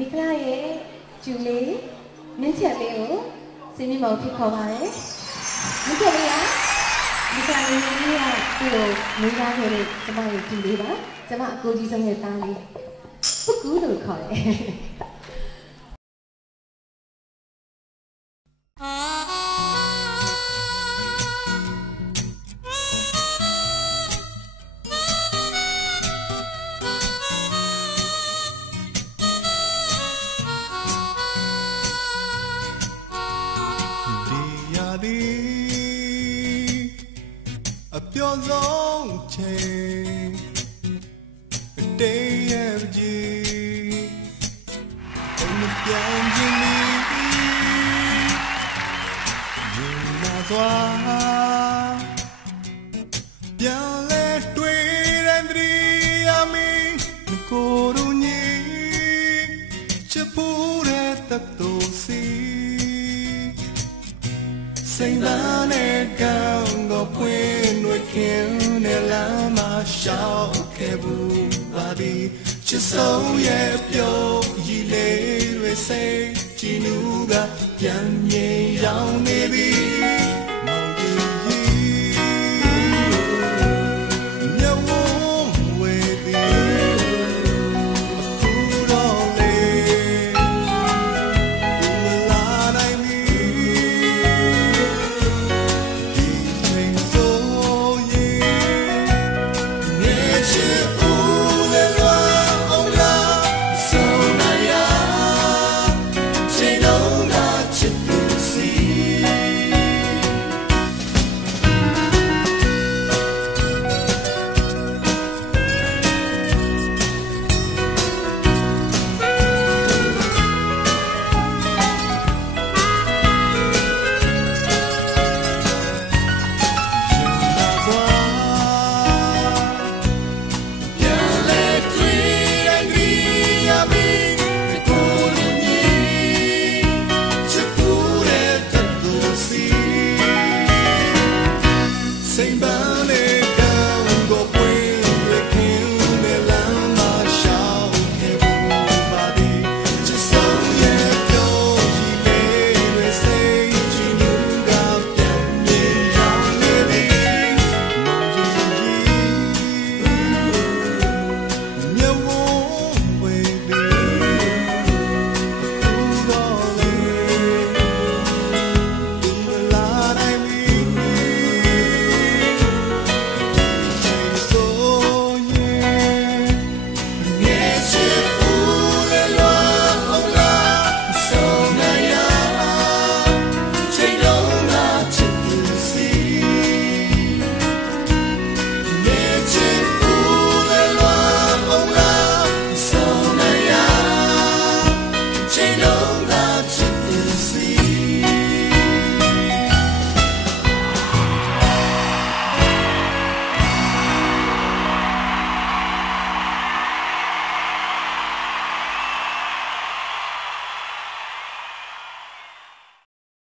မိခလာရဲ့ကျူလေးမင်းချက်လေးကိုစင်းမမောင်ဖြစ်ခေါ်ပါတယ်မင်းချက်လေးကမိခလာလေးကသူ့ကိုမင်းသားခဲ့တဲ့ကျမရဲ့ကျူလေးပါကျမအကိုကြီးဆုံးရဲ့သားလေးပုကူလို့ခေါ်တယ်အပျော်ဆုံးချိန်တေးရဲ့ကြီးအမပြောင်းခြင်းမီရင်လာစွာပြန်လဲတွေ့တဲ့တည်းအမီကိုရူညီချပူတဲ့တတူစီစိတ်သားနဲ့ကောင်းတော့ပွင့်တွေ့ခင်နဲ့လာမရှောက်ခဲ့ဘူးပါဒီချစ်ဆုံးရဲ့ပြုံးရည်လေးတွေစိတ်ကြည်နူးကပြန်မြင်ရောက်နေပြီ